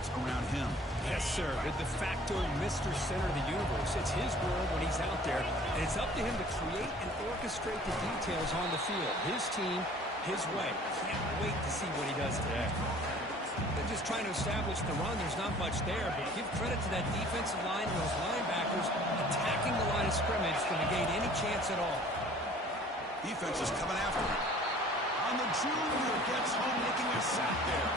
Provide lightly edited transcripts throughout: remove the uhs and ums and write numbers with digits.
efforts around him. Yes, sir. The de facto Mr. Center of the universe. It's his world when he's out there, and it's up to him to create and orchestrate the details on the field. His team, his way. Can't wait to see what he does today. They're just trying to establish the run. There's not much there, but give credit to that defensive line and those linebackers attacking the line of scrimmage to negate any chance at all. Defense is coming after him. On the junior, gets home making a sack there.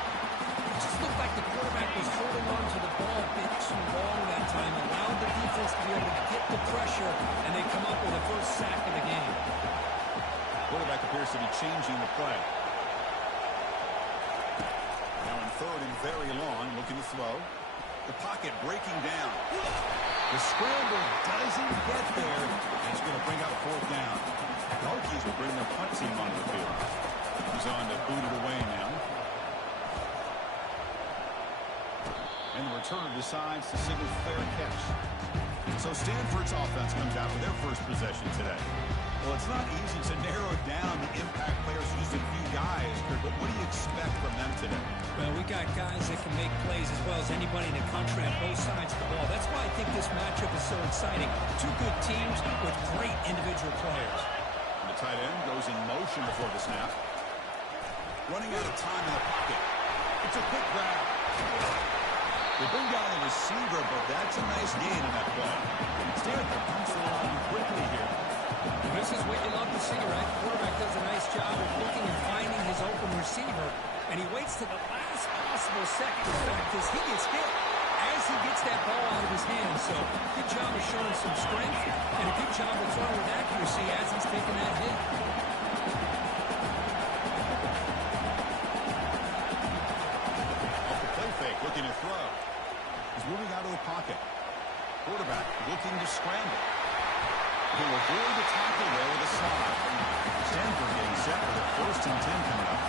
It just looked like the quarterback was holding on to the ball a bit too long that time, allowed the defense to be able to get the pressure, and they come up with the first sack of the game. Quarterback appears to be changing the play. Now in third and very long, looking to throw. The pocket breaking down. The scramble doesn't get there. It's going to bring up fourth down. The Hokies will bring their punt team onto the field. He's on to boot it away now. And the returner decides to signal fair catch. So Stanford's offense comes out with their first possession today. Well, it's not easy to narrow down the impact players, just a few guys, Kurt, but what do you expect from them today? Well, we got guys that can make plays as well as anybody in the country on both sides of the ball. That's why I think this matchup is so exciting. Two good teams with great individual players. And the tight end goes in motion before the snap. Running out of time in the pocket. It's a quick grab. They bring down the receiver, but that's a nice gain in that play. Stanford comes along quickly here. This is what you love to see, right? The quarterback does a nice job of looking and finding his open receiver, and he waits to the last possible second. The fact is, he gets hit as he gets that ball out of his hands. So, good job of showing some strength, and a good job of throwing with accuracy as he's taking that hit. Off the play fake, looking to throw. He's moving out of the pocket. Quarterback looking to scramble. He'll avoid the tackle there with a slide. Stanford getting set for the 1st and 10 coming up.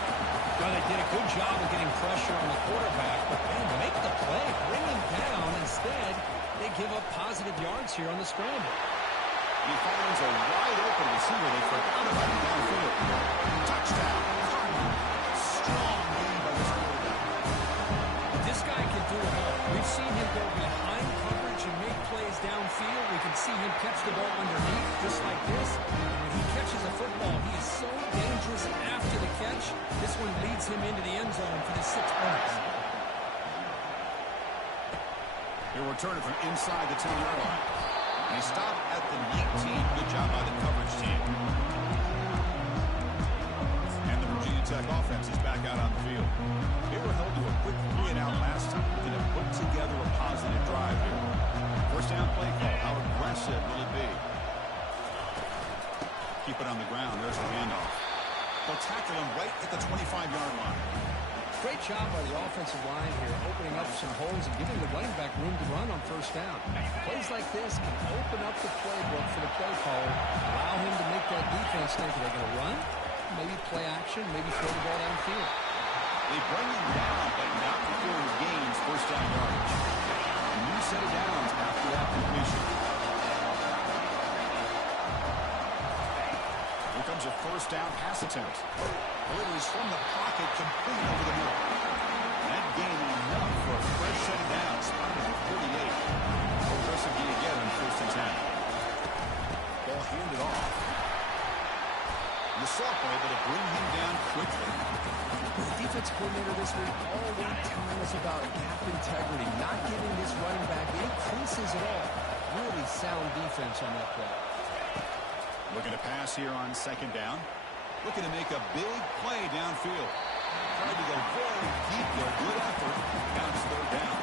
Well, they did a good job of getting pressure on the quarterback, but man, make the play, bring him down. Instead, they give up positive yards here on the scramble. He finds a wide open receiver. They forgot about him downfield. Touchdown. Strong game by this quarterback. This guy can do it all. We've seen him go behind coverage and make plays downfield. We can see him catch the ball underneath just like this. And when he catches a football, he is so dangerous after the catch. This one leads him into the end zone for the 6 points. He'll return it from inside the 10-yard line. And he stopped at the 19. Good job by the coverage team. And the Virginia Tech offense is back out on the field. They were held to a quick 3-and-out last time. Looking to put together a positive drive here. First down play call. How aggressive will it be? Keep it on the ground. There's the handoff. They'll tackle him right at the 25-yard line. Great job by the offensive line here, opening up some holes and giving the running back room to run on first down. Plays like this can open up the playbook for the play caller, allow him to make that defense think, are they going to run? Maybe play action, maybe throw the ball downfield. They bring him down, but not before he gains first down yardage. A new set of downs after that completion. Here comes a first down pass attempt. Delivers from the pocket, complete over the middle. That gain enough for a fresh set of downs. Spotted at 38. Progressive gain again on first and 10. Ball handed off. The sophomore able to bring him down quickly. The defense coordinator this week all week telling us about gap integrity, not giving this running back any creases at all. Really sound defense on that play. Looking to pass here on second down. Looking to make a big play downfield. Trying to go very deep there. Good effort. Now it's third down.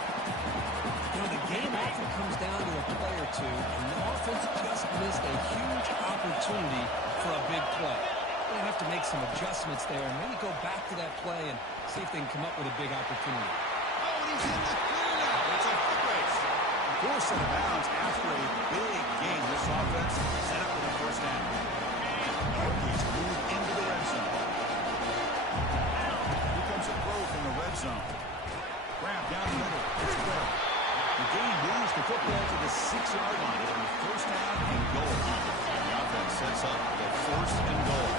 You know, the game often comes down to a play or two, and the offense just missed a huge opportunity for a big play. They have to make some adjustments there and maybe go back to that play and see if they can come up with a big opportunity. Oh, and he's in the clear now. It's a foot race. Forced out of bounds after a big gain. This offense set up for the first down. Hokies move into the red zone. Here comes a throw from the red zone. Grab down the middle. It's good. The game moves the football to the 6-yard line. It'll be first down and goal. The offense sets up the first and goal.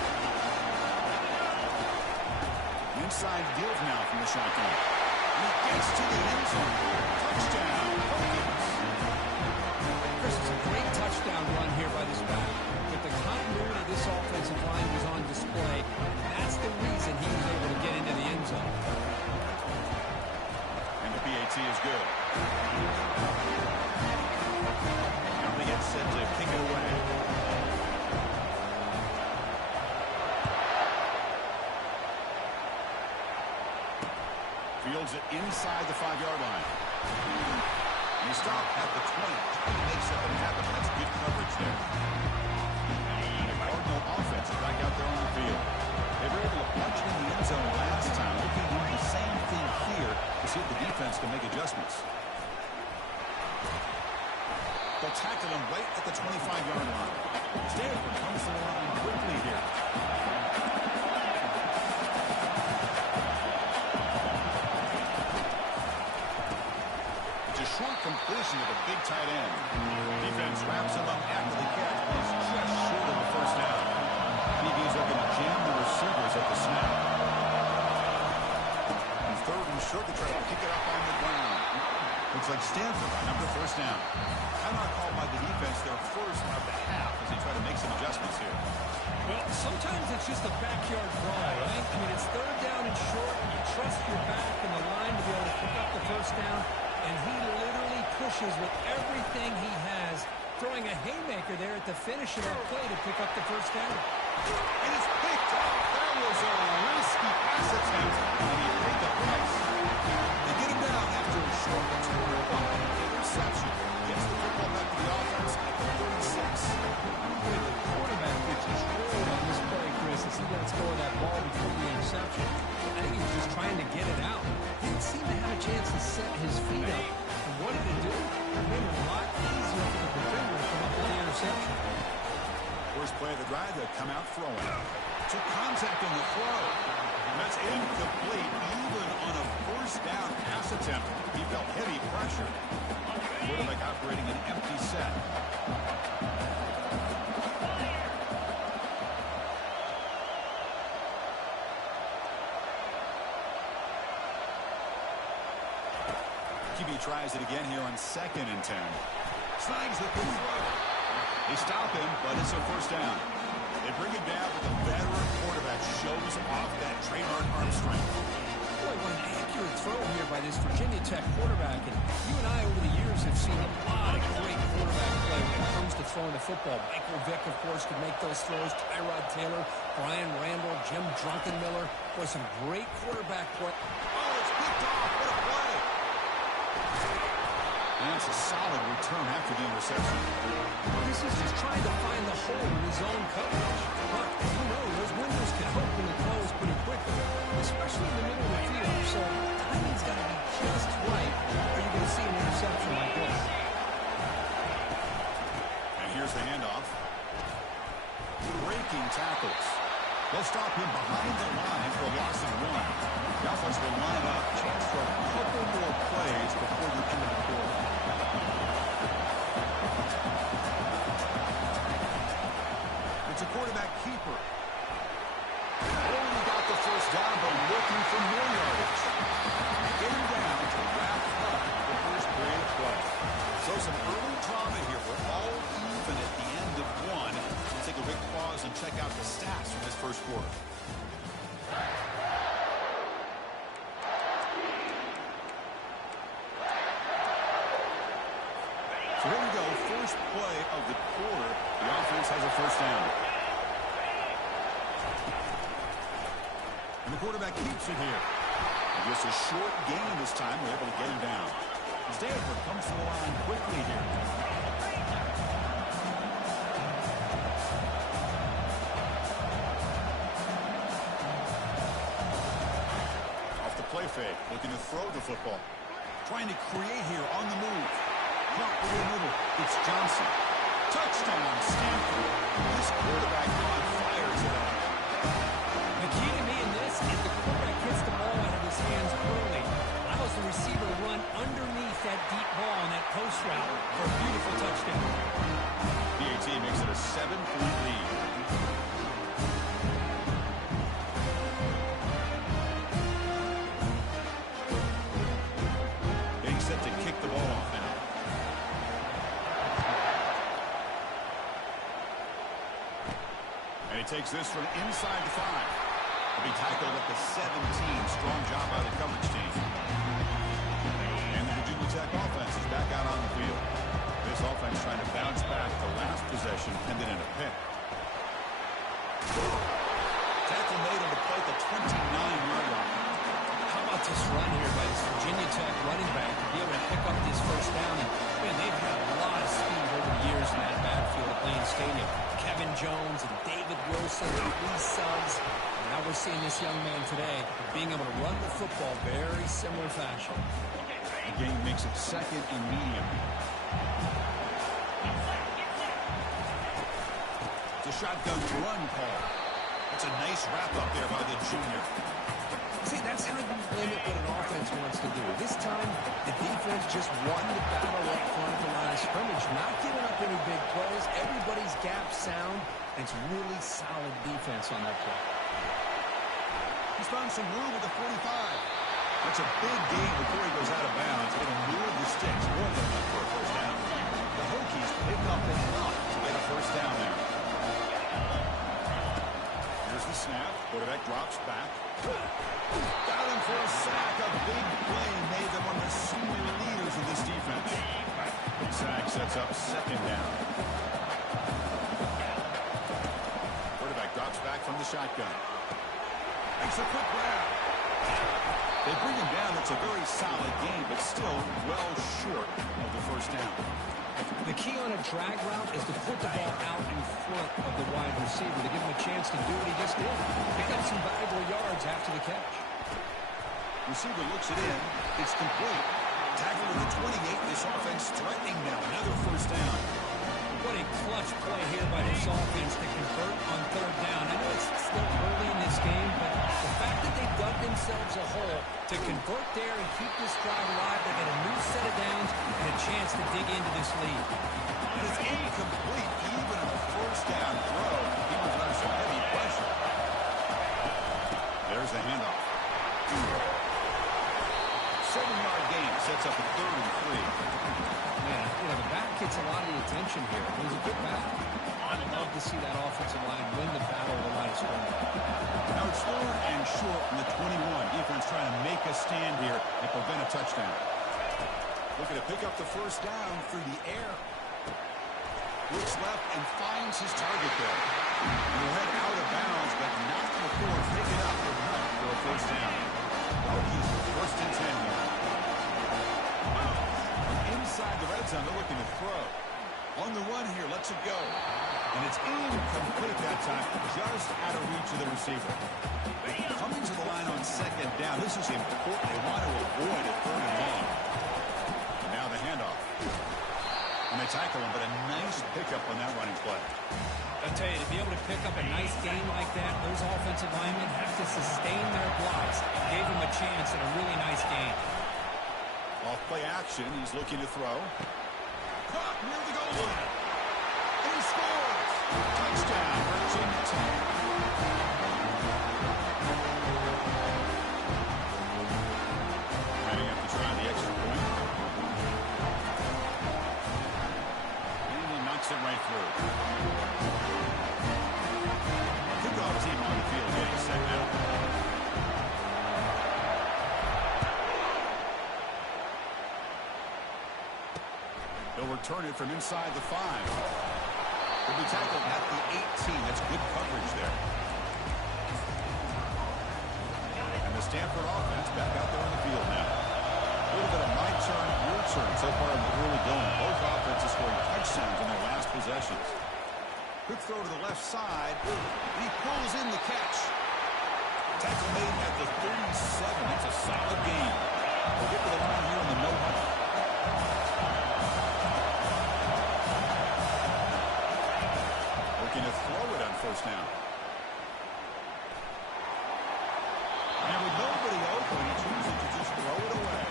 Inside give now from the shotgun. He gets to the end zone. Touchdown, Vikings. This is a great touchdown run here by this back. But the continuity of this offensive line was on display. That's the reason he was able to get into the end zone. And the PAT is good. Now they get set to kick it away. Fields it inside the 5-yard line. And he stopped at the 20. Trying to make something happen. That's good coverage there. And the Cardinal offense is back out there on the field. They were able to punch it in the end zone last time. Looking to do the same thing here to see if the defense can make adjustments. They'll tackle him right at the 25-yard line. Stanford comes to the line quickly here. Short completion of a big tight end. Defense wraps him up after the catch, but he's just short of the first down. DB's looking to jam the receivers at the snap. And third and short to try to pick it up on the ground. Looks like Stanford on number first down. Timeout called by the defense, their first of the half, as they try to make some adjustments here. Well, sometimes it's just a backyard brawl, right? I mean, it's third down and short. You trust your back and the line to be able to pick up the first down. And he literally pushes with everything he has, throwing a haymaker there at the finish of that play to pick up the first down. And it's picked up. That was a risky pass attempt, and he paid the price. They get him down after a short return of interception. Gets the football back to the offense at the 36. The quarterback gets just rolled on this play, Chris, as he lets go of that ball before the interception. I think he was just trying to get it out. Didn't seem to have a chance to set his feet up. And what did it do? It made it a lot easier for the defender to come up with the interception. First play of the drive, they'll come out throwing. Took contact on the throw. That's incomplete. Even on a first down pass attempt, he felt heavy pressure. Quarterback operating an empty set. QB tries it again here on 2nd and 10. Slides the good throw. They stop him, but it's a first down. They bring him down, but the veteran quarterback shows off that trademark arm strength. Boy, what an accurate throw here by this Virginia Tech quarterback. And you and I, over the years, have seen a lot of great quarterback play when it comes to throwing the football. Michael Vick, of course, could make those throws. Tyrod Taylor, Brian Randall, Jim Druckenmiller. Boy, some great quarterback play. Oh, it's picked off. What a play. And it's a solid return after the interception. This is just trying to find the hole in his own coverage. But, you know, those windows can open and close pretty quickly, especially in the middle of the field. So, timing's got to be just right, or you're going to see an interception like this. And here's the handoff. Breaking tackles. They'll stop him behind the line for a loss of 1. The offense will line up. Chance for a couple more plays before the end of the quarter. It's a quarterback keeper. Only got the first down, but looking for more yardage. Getting down to wrap up the first period of play. So some early drama here. We're all even at the end of 1. Let's take a quick pause and check out the stats from this first quarter. So here we go, first play of the quarter. The offense has a first down. And the quarterback keeps it here. And just a short gain this time. We're able to get him down. Stanford comes to the line quickly here. Off the play fake, looking to throw the football. Trying to create here on the move. Clock over the middle. It's Johnson. Touchdown, Stanford. This quarterback on fire today. The key to me in this is the quarterback gets the ball out of his hands early. Allows the receiver to run underneath that deep ball on that post route for a beautiful touchdown. PAT makes it a 7-point lead. takes this from inside the 5. He'll be tackled at the 17. Strong job by the coverage team. And the Virginia Tech offense is back out on the field. This offense trying to bounce back the last possession, ended in a pick. Tackle made on the play at the 29-yard line. How about this run here by this Virginia Tech running back to be able to pick up this first down? And, man, they've had a lot of speed over the years in that backfield at Lane Stadium. Kevin Jones and David Wilson and Lee Suggs. And now we're seeing this young man today being able to run the football very similar fashion. The game makes it second and medium. It's a shotgun run call. That's a nice wrap-up there by the junior. See, that's how you limit what an offense wants to do. This time, the defense just won the battle up front of the line of scrimmage, not giving up any big plays. Everybody's gap sound. And it's really solid defense on that play. He's found some room with the 45. That's a big gain before he goes out of bounds. It'll move the sticks more than enough for a first down. The Hokies pick up enough to get a first down there. Here's the snap. Quarterback drops back. Got him for a sack. A big play made them one of the senior leaders of this defense. Big sack sets up second down. Quarterback drops back from the shotgun. Makes a quick grab. They bring him down. It's a very solid game, but still well short of the first down. The key on a drag route is to put the ball out in front of the wide receiver to give him a chance to do what he just did. Pick up some valuable yards after the catch. Receiver looks it in. It's complete. Tackle to the 28. This offense threatening now. Another first down. What a clutch play here by this offense to convert on third down. I know it's still early in this game, but the fact that they dug themselves a hole to convert there and keep this drive alive, they get a new set of downs and a chance to dig into this lead. And it's incomplete, even on a first down throw. He was under some heavy pressure. There's the handoff. 7-yard gain sets up a 3rd and 3. Man, you know, the back gets a lot of the attention here. It was a good back. I'd love to see that offensive line win the battle of the line of scrimmage. Now it's 4th and short from the 21. Defense trying to make a stand here and prevent a touchdown. Looking to pick up the first down through the air. Looks left and finds his target there. And he'll head out of bounds, but not before pick it up enough for a first down. Hokies first and 10 here. Inside the red zone, they're looking to throw. On the run here, lets it go. And it's incomplete that time, just out of reach of the receiver. Coming to the line on second down. This is important. They want to avoid a 3rd and long. And now the handoff. And they tackle him, but a nice pickup on that running play. I'll tell you, to be able to pick up a nice game like that, those offensive linemen have to sustain their blocks. Gave him a chance at a really nice game. Off play action, he's looking to throw. Caught near the goal line. And he scores! Touchdown, Virginia Tech. Ready up to try the extra point. And he knocks it right through. Kickoff team on the field getting set now. They'll return it from inside the 5. He'll be tackled at the 18. That's good coverage there. And the Stanford offense back out there on the field now. A little bit of my turn, your turn so far in the early going. Both offenses scoring touchdowns in their last possessions. Quick throw to the left side. And he pulls in the catch. Tackle made at the 37. It's a solid game. We'll get to the line here in the no huddle. Looking to throw it on first down. And with nobody open, he chooses to just throw it away.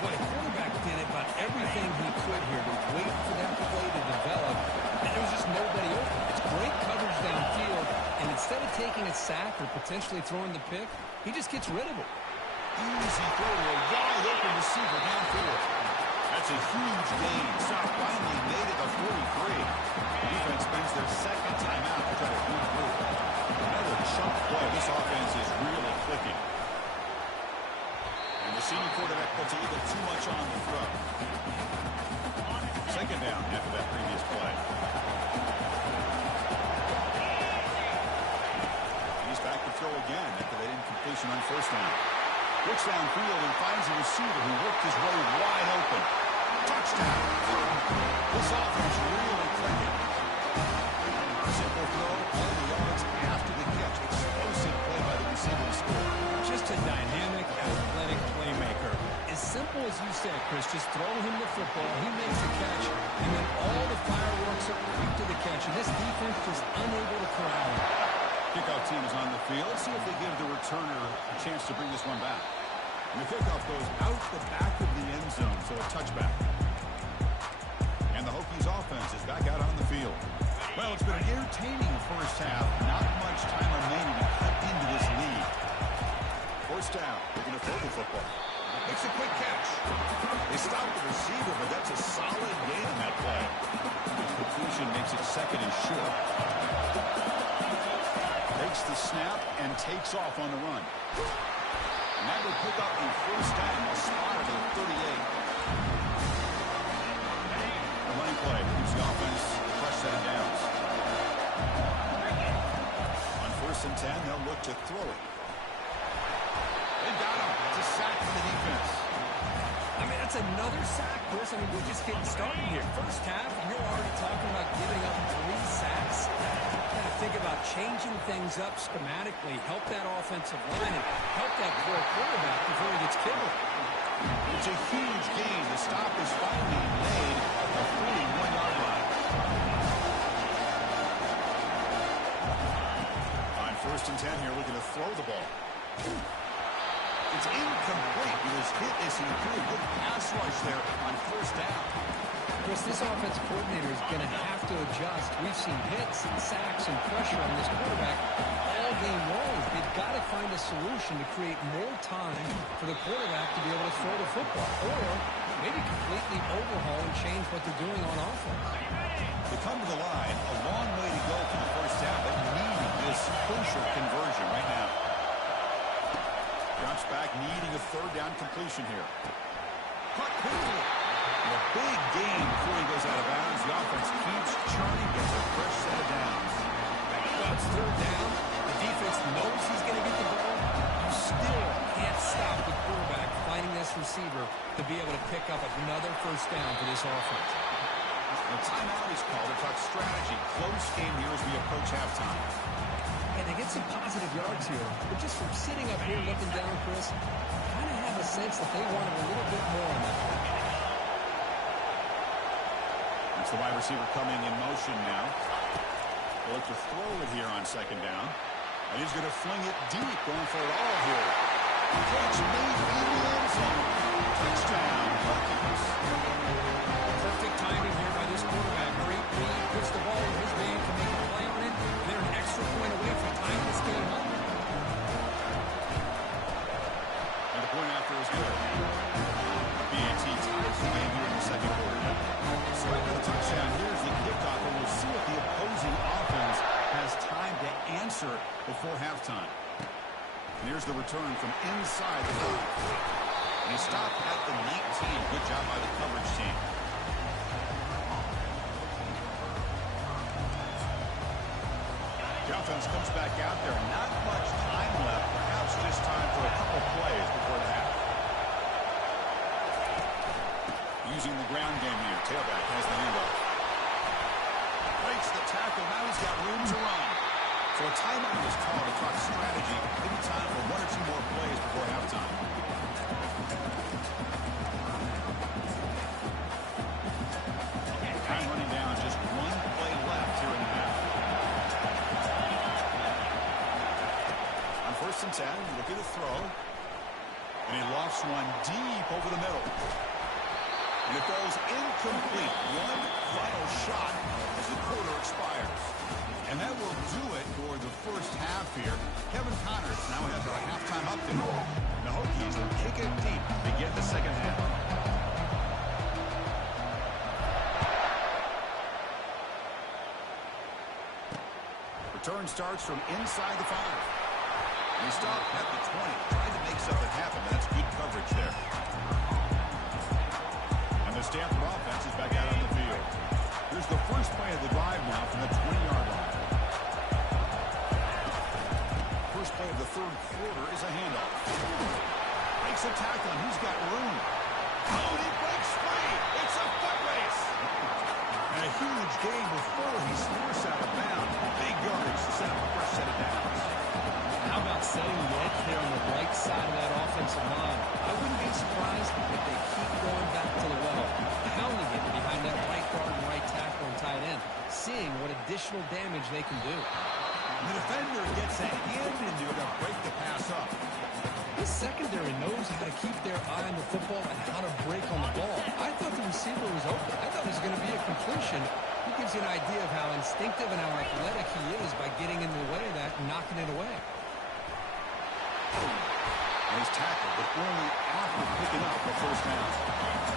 Boy, the quarterback did about everything he could here to wait for that play to develop, and there was just nobody open. It's great coverage downfield, and instead of taking a sack or potentially throwing the pick, he just gets rid of it. Easy throw to a wide open receiver downfield. That's It's a huge gain. Stop finally made it a 43. The defense spends their second timeout to try to regroup. Another chunk play. This offense is really clicking. And the senior quarterback puts a little too much on the throw. Second down after that previous play. He's back to throw again after that incompletion on first down. Looks downfield and finds a receiver who worked his way wide open. Touchdown. This offense really clicking. Simple throw, all the yards after the catch. Explosive play by the receiver to score. Just a dynamic, athletic playmaker. As simple as you said, Chris, just throw him the football, he makes the catch, and then all the fireworks are quick to the catch, and this defense just unable to corral him. Kickoff team is on the field. Let's see if they give the returner a chance to bring this one back. And the kickoff goes out the back of the end zone, so a touchback. And the Hokies offense is back out on the field. Well, it's been an entertaining first half. Not much time remaining to cut into this lead. First down. They're going to throw the football. Makes a quick catch. They stop the receiver, but that's a solid gain in that play. Completion makes it second and short. Takes the snap and takes off on the run. And that will pick up the first down. A spot at the 38. The running play keeps the offense a fresh set of downs. On first and 10, they'll look to throw it. They got him. It's a sack for the defense. I mean, that's another sack, Chris. I mean, we're just getting started here. First half, you're already talking about giving up 3 sacks. You got to think about changing things up schematically, help that offensive line, and help that poor quarterback before he gets killed. It's a huge gain. The stop is finally made at the 41-yard line. On first and 10 here, looking to throw the ball. It's incomplete. He was hit as he threw a good pass rush there on first down. Chris, this offensive coordinator is going to have to adjust. We've seen hits and sacks and pressure on this quarterback all game long. They've got to find a solution to create more time for the quarterback to be able to throw the football, or maybe completely overhaul and change what they're doing on offense. They come to the line, a long way to go for the first down, but needing this crucial conversion right now. Drops back, needing a third down completion here. Caught quickly. A big gain before he goes out of bounds. The offense keeps churning, gets a fresh set of downs. Well, it's third down. The defense knows he's going to get the ball. You still can't stop the quarterback finding this receiver to be able to pick up another first down for this offense. The timeout is called to talk strategy. Close game here as we approach halftime. And they get some positive yards here. But just from sitting up here looking down, Chris, kind of have a sense that they wanted a little bit more on that. That's the wide receiver coming in motion now. They'll look to throw it here on second down. And he's going to fling it deep, going for it all here. Catch made in the end zone. Touchdown, Hokies. Perfect timing here by this quarterback. Great lead, puts the ball in his man, can make a play on it. They're an extra point away from tying this game up. And the point after is good. BAT ties the game here in the second quarter. So after the touchdown, here's the kickoff, and we'll see if the opposing offense has time to answer before halftime. And here's the return from inside the 5. And he stopped at the 19. Good job by the coverage team. The offense comes back out there. Not much time left. Perhaps just time for a couple plays before the half. Using the ground game here. Tailback has the handoff. Breaks the tackle. Now he's got room to run. So a timeout is called to talk strategy. Maybe time for 1 or 2 more plays before halftime. Time running down. Just 1 play left here in the half. On first and 10, looking to throw. And he lofts one deep over the middle. And it goes incomplete. One final shot as the quarter expires. And that will do it for the first half here. Kevin Connors now has a halftime update. The Hokies will kick it deep to begin the second half. Return starts from inside the 5. He stopped at the 20. Tried to make something happen. That's good coverage there. And the Stanford offense is back out on the field. Here's the first play of the drive now from the 20-yard line. First play of the third quarter is a handoff. Breaks a tackle, and he's got room. Oh, and he breaks free. It's a foot race. And a huge gain before he's forced out of bounds. Big yardage to set up a fresh set of downs. How about setting the edge there on the right side of that offensive line? I wouldn't be surprised if they keep going back to the well, pounding it behind that right guard and right tackle and tight end, seeing what additional damage they can do. The defender gets a hand into it to break the pass up. This secondary knows how to keep their eye on the football and how to break on the ball. I thought the receiver was open. I thought it was going to be a completion. It gives you an idea of how instinctive and how athletic he is by getting in the way of that and knocking it away. And he's tackled, but only after picking up the first down.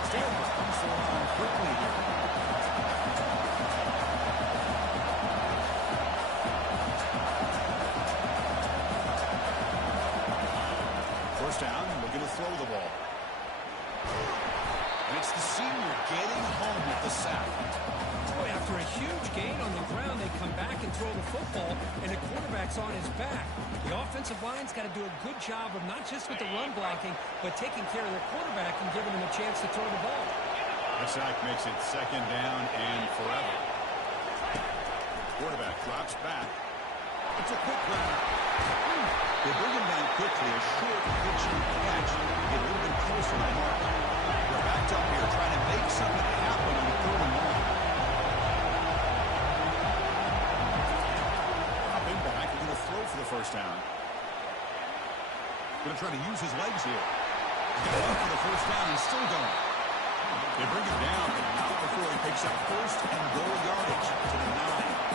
Stanford comes to the line quickly here. First down, looking to throw the ball. And it's the senior getting home with the sack. Boy, after a huge gain on the ground, they come back and throw the football, and the quarterback's on his back. The offensive line's got to do a good job of not just with the run blocking, but taking care of their quarterback and giving him a chance to throw the ball. The sack makes it second down and forever. Quarterback drops back. It's a quick runner. They bring him down quickly. A short pitch and catch. Get a little bit closer to the mark. They're backed up here trying to make something happen on the third and long. Dropping back. They're going to throw for the first down. Going to try to use his legs here. He's got one for the first down. He's still going. They bring him down, but not before he picks up first and goal yardage to the 9.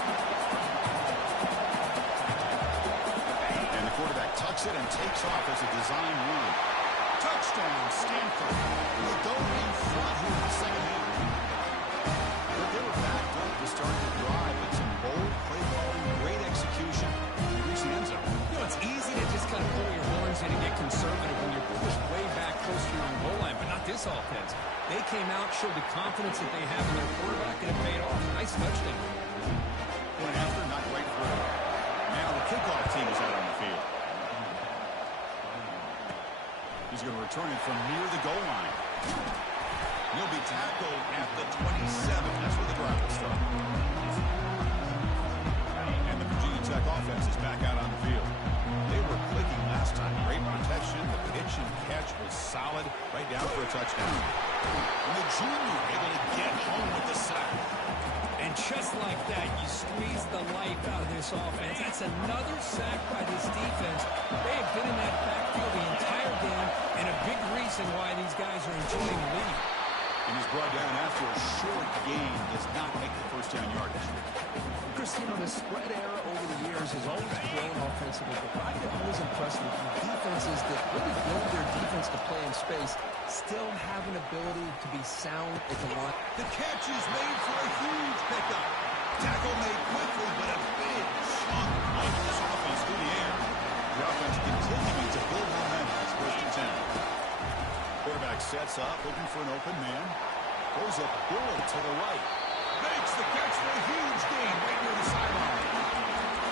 Quarterback tucks it and takes off as a design run. Touchdown, Stanford. Will go in front here in the second half. But they were backed up to start the drive. It's some bold play calling, great execution. They reach the end zone. You know, it's easy to just kind of pull your horns in and get conservative when you're pushed way back close to your own goal line, but not this offense. They came out, showed the confidence that they have in their quarterback, and it paid off. Nice touchdown. Going after, not quite through. Now the kickoff team is out on the field. He's going to return it from near the goal line. He'll be tackled at the 27. That's where the drive will start. And the Virginia Tech offense is back out on the field. They were clicking last time. Great protection. The pitch and catch was solid. Right down for a touchdown. And the junior able to get home with the sack. And just like that, you squeeze the life out of this offense. That's another sack by this defense. They have been in that backfield the entire game, and a big reason why these guys are enjoying the lead. And he's brought down after a short gain. Does not make the first down yardage. Chris, you know, the spread era over the years has always grown offensively, but I get always impressed with defenses that really build their defense to play in space, still have an ability to be sound at the line. The catch is made for a huge pickup. Tackle made quickly, but a big chunk of this offense through the air. The offense continuing to build momentum as first and 10. Quarterback sets up, looking for an open man. Throws a bullet to the right. Makes the catch for a huge gain right near the sideline.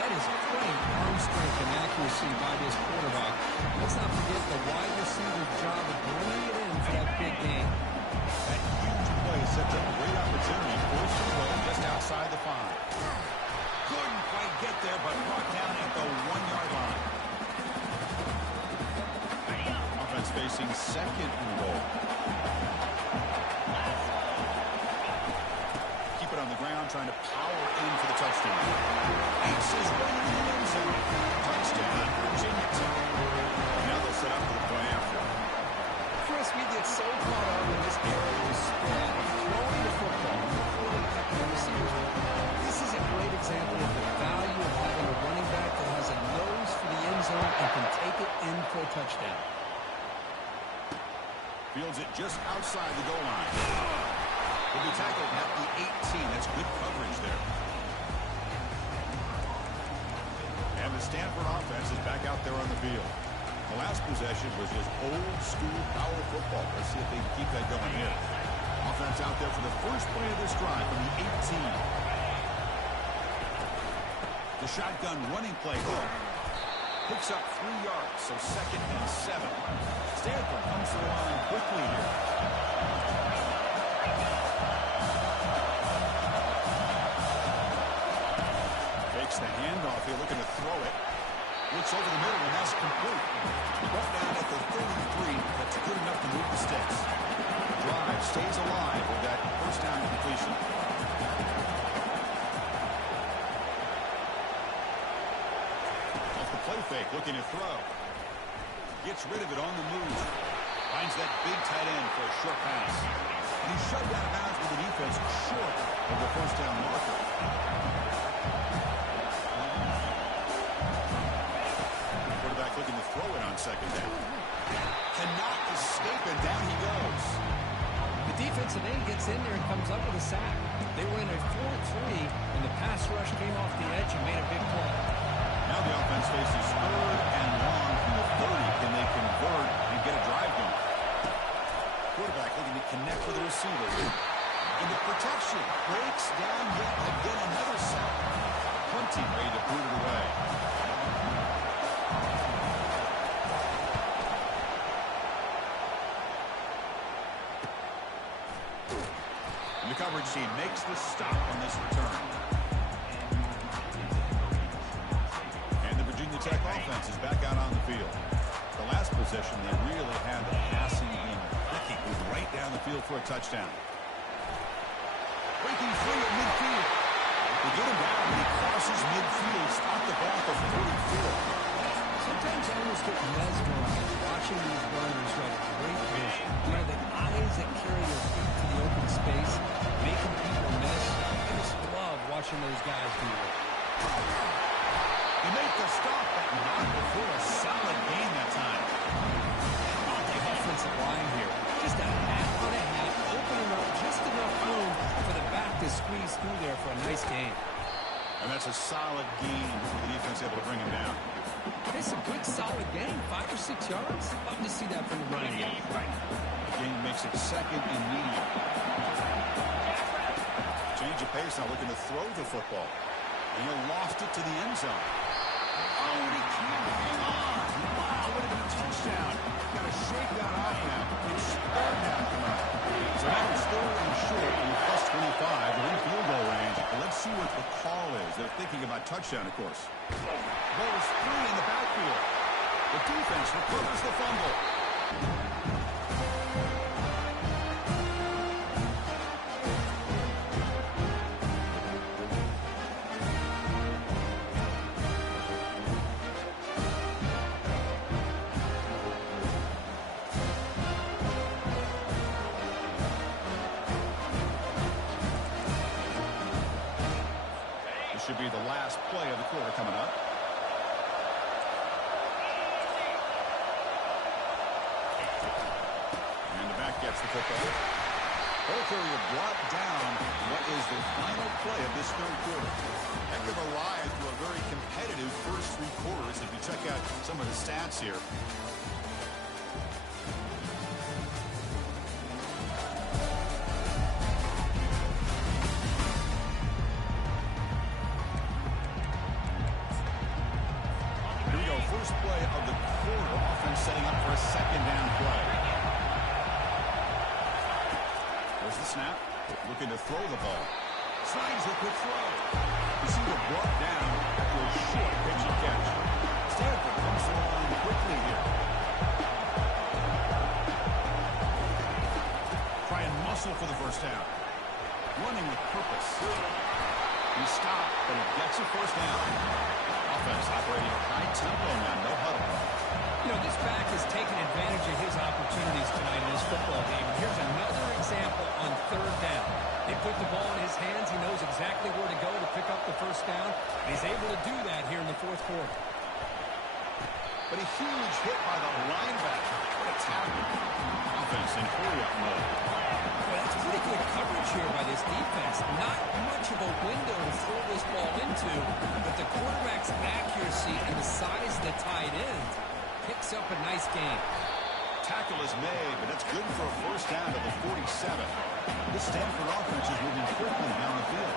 That is great arm strength and accuracy by this quarterback. Let's not forget the wide receiver's job of bringing it in for that big gain. That huge play sets up a great opportunity. First and goal just outside the 5. Couldn't quite get there, but brought down at the 1-yard line. Offense facing second and goal. Keep it on the ground, trying to power in for the touchdown. Ace is running in the end zone. Touchdown, Virginia Tech. Now they'll set up for the play after. Chris, we get so caught up in this area of spread, throwing the football, really picking the receivers. This is a great example of the value of having a running back that has a nose for the end zone and can take it in for a touchdown. Fields it just outside the goal line. Will be tackled at the 18. That's good coverage there. And the Stanford offense is back out there on the field. The last possession was just old-school power football. Let's see if they can keep that going here. Offense out there for the first play of this drive from the 18. The shotgun running play hook. Picks up 3 yards, so 2nd and 7. Stanford comes to the line quickly here. Takes the handoff here, looking to throw it. Looks over the middle, and that's complete. Brought down at the 33. That's good enough to move the sticks. Drive stays alive with that first down completion. Off the play fake, looking to throw. Gets rid of it on the move. Finds that big tight end for a short pass. And he's shoved out of bounds with the defense short of the first down marker. Looking to throw it on 2nd down. Cannot escape, and down he goes. The defensive end gets in there and comes up with a sack. They were in a 4-3, and the pass rush came off the edge and made a big play. Now the offense faces 3rd and long from the 30. Can they convert and get a drive going? Quarterback looking to connect with the receiver. And the protection breaks down yet again, another sack. Hunting ready to boot it away. The coverage team makes the stop on this return. And the Virginia Tech offense is back out on the field. The last possession, they really had the passing game clicking. Moved right down the field for a touchdown. Breaking free at midfield. They get him down when he crosses midfield. Stop the ball at the 44. Sometimes I almost get mesmerized watching these runners who have great vision. You know, the eyes that carry their feet to the open space, making people miss. I just love watching those guys do it. He made the stop, but not before a solid gain that time. The offensive line here, just a half and a half, opening up just enough room for the back to squeeze through there for a nice gain. And that's a solid gain for the defense able to bring him down. It's a good, solid gain, 5 or 6 yards. Love to see that from the running game. The gain makes it 2nd and medium. Change of pace now, looking to throw the football. And he'll loft it to the end zone. Oh, and he can't hang on. Wow, would have been a touchdown. Got to shake that off now. It's third down coming up. So now it's 3rd and short in plus 25 within field goal range. But let's see what the call is. They're thinking about touchdown, of course. Ball is free in the backfield. The defense recovers the fumble. This should be the last play of the quarter coming up. Gets the football. Ball carrier brought down what is the final play of this 3rd quarter. Heck of a ride through a very competitive first 3 quarters if you check out some of the stats here. Here we go, first play of the quarter. Offense setting up for a 2nd down play. There's the snap. Looking to throw the ball. Slides the quick throw. You see the brought down after a short pitch and catch. Stanford comes to the line quickly here. Try and muscle for the first down. Running with purpose. He stopped, but he gets a first down. Offense operating high tempo now. No huddle. You know, this back has taken advantage of his opportunities tonight in this football game. Here's another example on 3rd down. They put the ball in his hands. He knows exactly where to go to pick up the first down. And he's able to do that here in the 4th quarter. But a huge hit by the linebacker. What a tackle. Offense in hurry-up mode. Well, that's pretty good coverage here by this defense. not much of a window to throw this ball into, but the quarterback's accuracy and the size of the tight end picks up a nice gain. Tackle is made, but that's good for a first down to the 47. This Stanford offense is moving quickly down the field.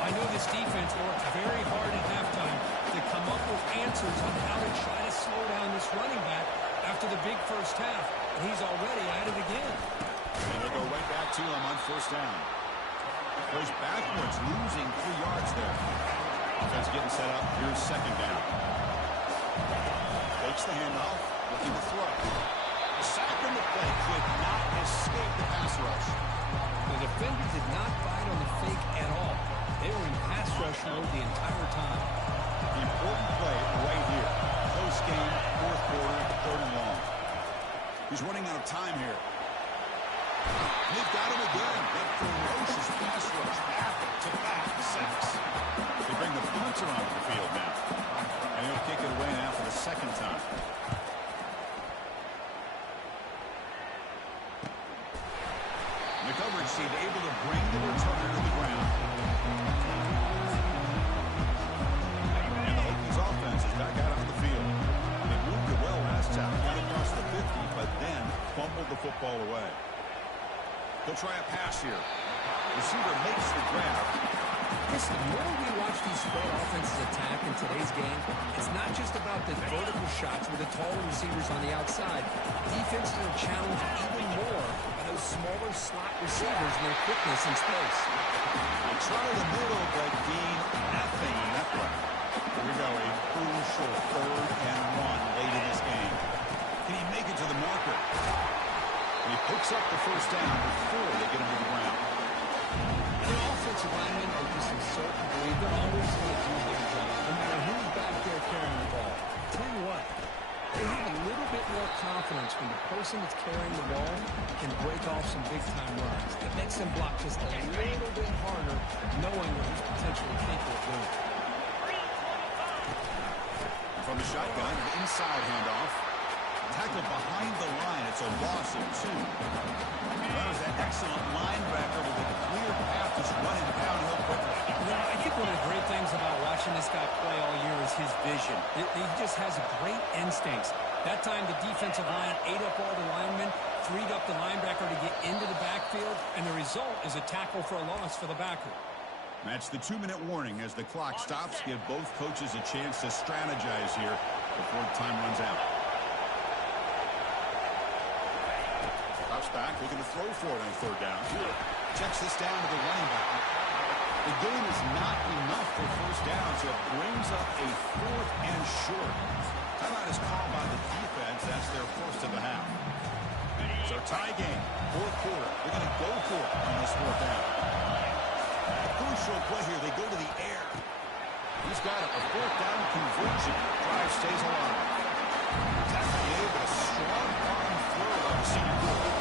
I know this defense worked very hard at halftime to come up with answers on how to try to slow down this running back after the big first half, and he's already at it again. And they'll go right back to him on first down. Goes backwards, losing 3 yards there. Offense getting set up. Here's second down. Takes the handoff, looking to throw. The sack in the play could not escape the pass rush. The defender did not bite on the fake at all. They were in pass rush mode the entire time. The important play right here. Close game, fourth quarter, third and long. He's running out of time here. They've got him again. That ferocious pass rush. Back-to-back sacks. They bring the punter onto the field now. And he'll kick it away now for the second time. The coverage seemed able to bring the returner to the ground. And the Hokies offense is back out on the field. They moved it well last time, got across the 50, but then fumbled the football away. They'll try a pass here. Receiver makes the grab. Listen, the more we watch these spread offenses attack in today's game, it's not just about the vertical shots with the taller receivers on the outside. Defenses are challenged even more by those smaller slot receivers and their quickness in space. They try the middle, but Dean, nothing in that play. Here we go, a crucial 3rd and 1 late in this game. Can he make it to the marker? And he picks up the first down before they get him to the ground. The offensive linemen are just in certain belief they're always going to do their job, no matter who's back there carrying the ball. Tell you what, they have a little bit more confidence when the person that's carrying the ball can break off some big-time runs. It makes them block just a little bit harder, knowing what he's potentially capable of doing. From the shotgun, an inside handoff. Tackled behind the line. It's a loss of 2. There's that excellent linebacker with a clear path just running downhill quickly. Yeah, I think one of the great things about watching this guy play all year is his vision. He just has great instincts. That time the defensive line ate up all the linemen, freed up the linebacker to get into the backfield, and the result is a tackle for a loss for the backer. That's the 2-minute warning as the clock stops. Give both coaches a chance to strategize here before time runs out. Drops back, looking to throw for it on 3rd down. Checks this down to the running back. The game is not enough for first down, so it brings up a 4th and short. Timeout is called by the defense. That's their first of the half. So tie game, 4th quarter. They're going to go for it on this 4th down. Crucial play here. They go to the air. He's got a 4th down conversion. Drive stays alive. Tackle made, but a strong arm throw by the senior quarterback.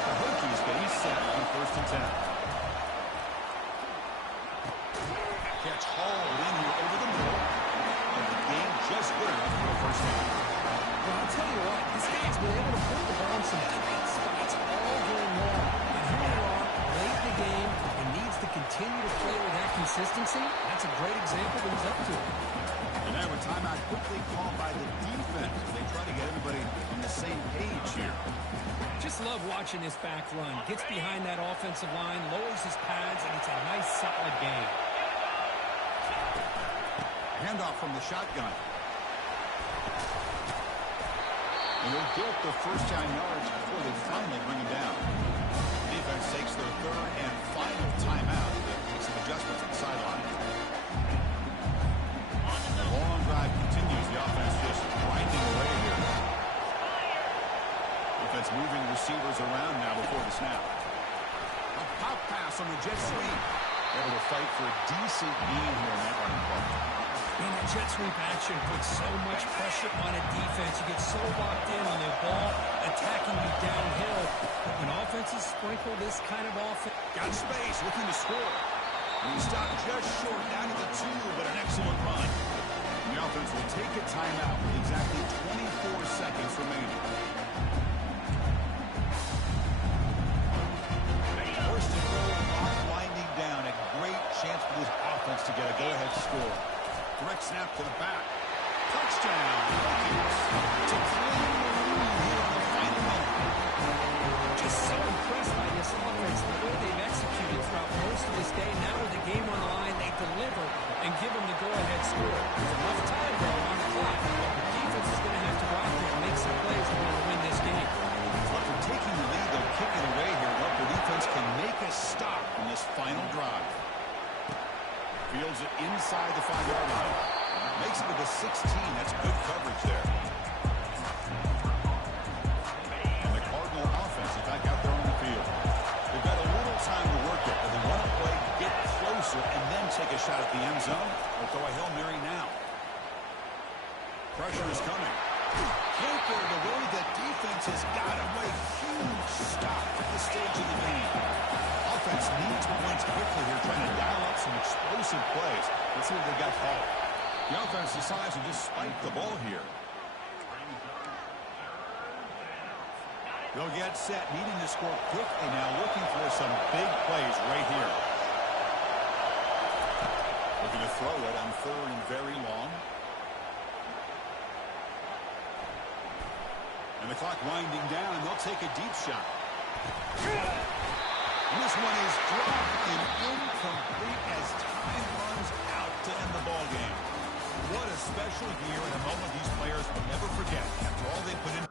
The Hokies getting set on 1st and 10. Catch hauled in here over the middle. And the game just good enough for a first down. Well, I'll tell you what, this guy's been able to put the ball in some tight spots all game long. And here we are, late in the game, and needs to continue to play with that consistency. That's a great example that he's up to. And now a timeout quickly called by the defense. They try to get everybody on the same page here. Just love watching this back run. Gets behind that offensive line, lowers his pads, and it's a nice, solid game. Handoff from the shotgun. And he'll get the first down yards before they finally bring him down. Defense takes their 3rd and final timeout to make some adjustments on the sideline. The long drive continues. The offense just grinding away here. Defense moving receivers around now before the snap. A pop pass on the jet sweep. Able to fight for a decent gain here in that running play. And the jet sweep action puts so much pressure on a defense. You get so locked in on their ball, attacking you downhill. But when offenses sprinkle this kind of offense... Got space, looking to score. And he stopped just short, down to the 2, but an excellent run. And the offense will take a timeout with exactly 24 seconds remaining. First and goal, clock winding down his final drive. Fields it inside the 5-yard line. Makes it to the 16. That's good coverage there. And the Cardinal offense is back out there on the field. They've got a little time to work it, but they want to play, get closer, and then take a shot at the end zone or throw a Hail Mary now. Pressure is coming. Can't get it away. The defense has got away. Huge stop at this stage of the game. Offense needs points quickly here, trying to dial up some explosive plays. Let's see what they got called. The offense decides to just spike the ball here. They'll get set, needing to score quickly now, looking for some big plays right here. Looking to throw it on 3rd and very long. And the clock winding down, and they'll take a deep shot. And this one is dropped and incomplete as time runs out to end the ball game. What a special year and a moment these players will never forget after all they put in.